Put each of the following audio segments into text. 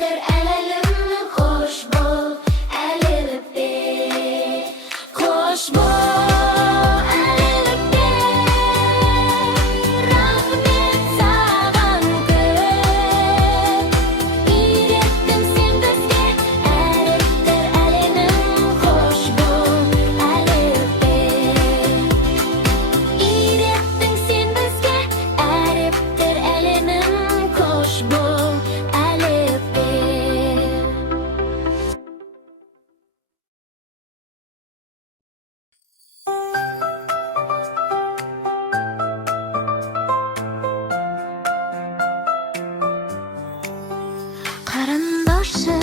Әріптер әлемнің қош бол, әліліппе. Қош бол, әліліппе. Рахмет саған көп. Үйреттің сен бізге, әріптер әлемнің қош бол, әліліппе. Үйреттің сен бізге, әріптер әлемнің қош бол, әліппе. Қарындасы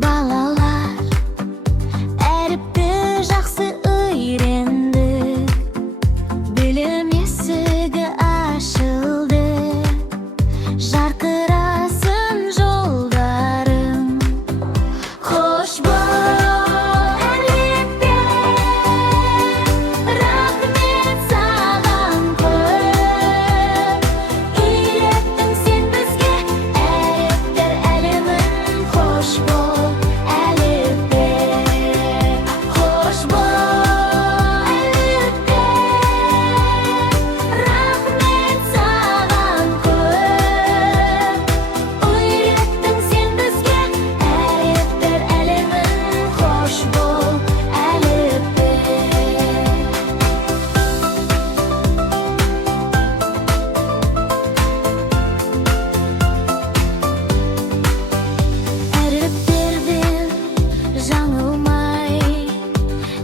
балалар, әріпті жақсы үйрендік. Білім есігі ашылды, жарқырасын жолдарың. Қош бол, әліппе. Рахмет саған көп. Үйреттің сен бізге, әріптер әлемнің қош бол, әліппе. Қош бол, әліппе. Рахмет саған көп. Үйреттің сен бізге, әріптер әлемнің қош бол, әліппе. Әріптерден жаңылмай,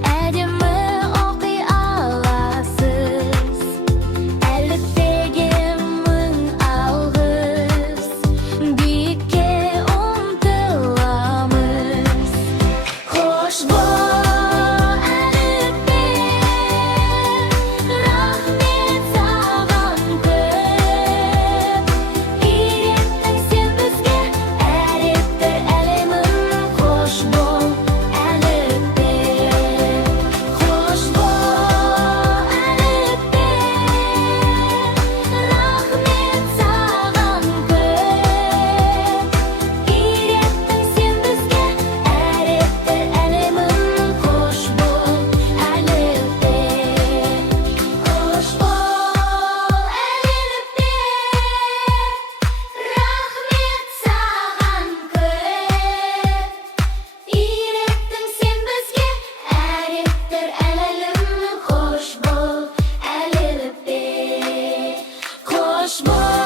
әдемі оқи аласыз. Әліппеге мың алғыс, биікке ұмтыламыз. Қош бол, әліппе. Рахмет саған көп. Үйреттің сен бізге, әріптер әлемнің қош бол, әліппе. Қош бол, әліппе. Рахмет саған көп. Үйреттің сен бізге, әріптер әлемнің қош бол, әліппе. Қош бол, әліппе. Рахмет саған көп. Үйреттің сен бізге, әріптер әлемнің қош бол, әліппе. Қош бол.